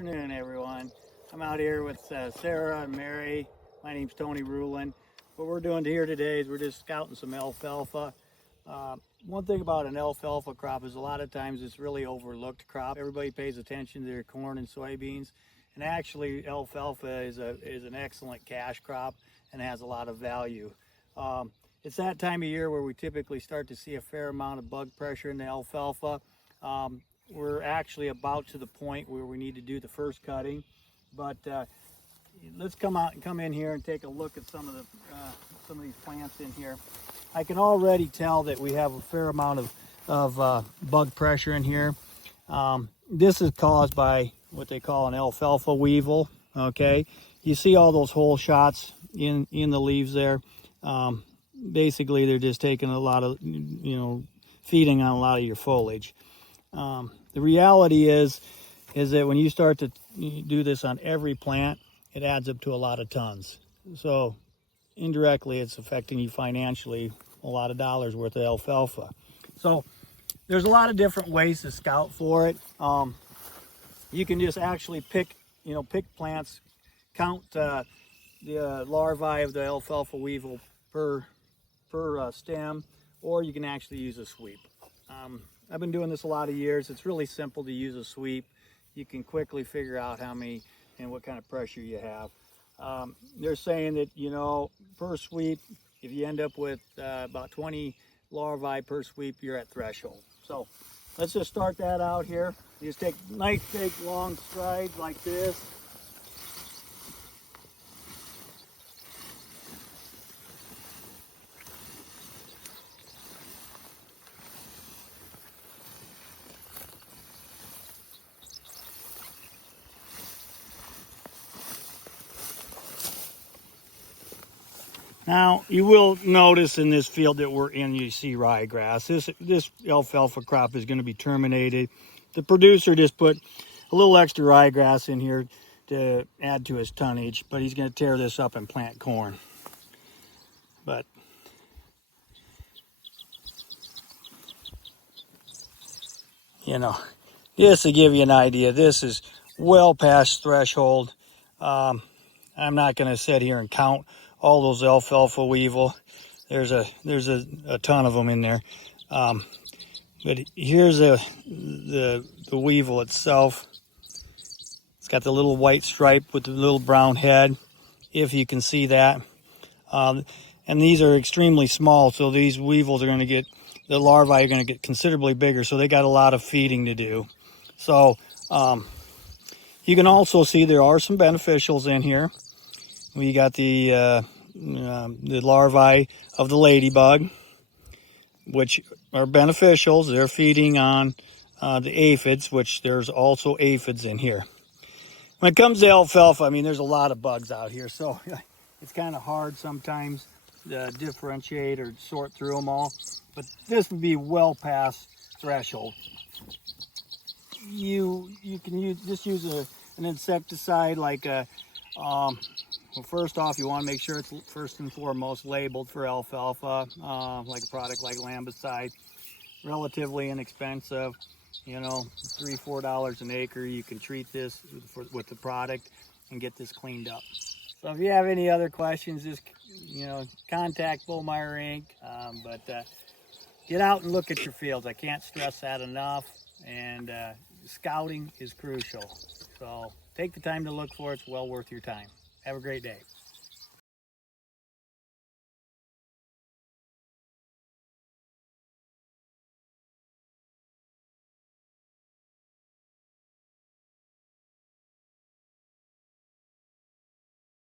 afternoon, everyone. I'm out here with Sarah and Mary. My name's Tony Rulin. What we're doing here today is we're just scouting some alfalfa. One thing about an alfalfa crop is a lot of times it's really overlooked crop. Everybody pays attention to their corn and soybeans, and actually alfalfa is an excellent cash crop and has a lot of value. It's that time of year where we typically start to see a fair amount of bug pressure in the alfalfa. We're actually about to the point where we need to do the first cutting, but let's come in here and take a look at some of these plants in here. I can already tell that we have a fair amount of bug pressure in here. This is caused by what they call an alfalfa weevil. Okay, you see all those hole shots in the leaves there. Basically, they're just taking a lot of, feeding on a lot of your foliage. The reality is that when you start to do this on every plant, it adds up to a lot of tons. So indirectly, it's affecting you financially a lot of dollars worth of alfalfa. So there's a lot of different ways to scout for it. You can just actually pick plants, count the larvae of the alfalfa weevil per stem, or you can actually use a sweep. I've been doing this a lot of years. It's really simple to use a sweep. You can quickly figure out how many and what kind of pressure you have. They're saying that, per sweep, if you end up with about 20 larvae per sweep, you're at threshold. So let's just start that out here. You just take nice big long strides like this. Now, you will notice in this field that we're in, you see ryegrass. This alfalfa crop is going to be terminated. The producer just put a little extra ryegrass in here to add to his tonnage, but he's going to tear this up and plant corn. But just to give you an idea, this is well past threshold. I'm not going to sit here and count all those alfalfa weevil. There's a ton of them in there. But here's the weevil itself. It's got the little white stripe with the little brown head, if you can see that. And these are extremely small, so these weevils are going to get, the larvae are going to get considerably bigger, so they got a lot of feeding to do. So you can also see there are some beneficials in here. We got the larvae of the ladybug, which are beneficials. They're feeding on the aphids, which there's also aphids in here. When it comes to alfalfa, there's a lot of bugs out here, so it's kind of hard sometimes to differentiate or sort through them all. But this would be well past threshold. You can use an insecticide like well, first off, you want to make sure it's first and foremost labeled for alfalfa, like a product like Lambicide. Relatively inexpensive, $3-4 an acre. You can treat this with the product and get this cleaned up. So if you have any other questions, just contact Bowmeyer Inc. But get out and look at your fields. I can't stress that enough. And scouting is crucial. So take the time to look for it. It's well worth your time. Have a great day.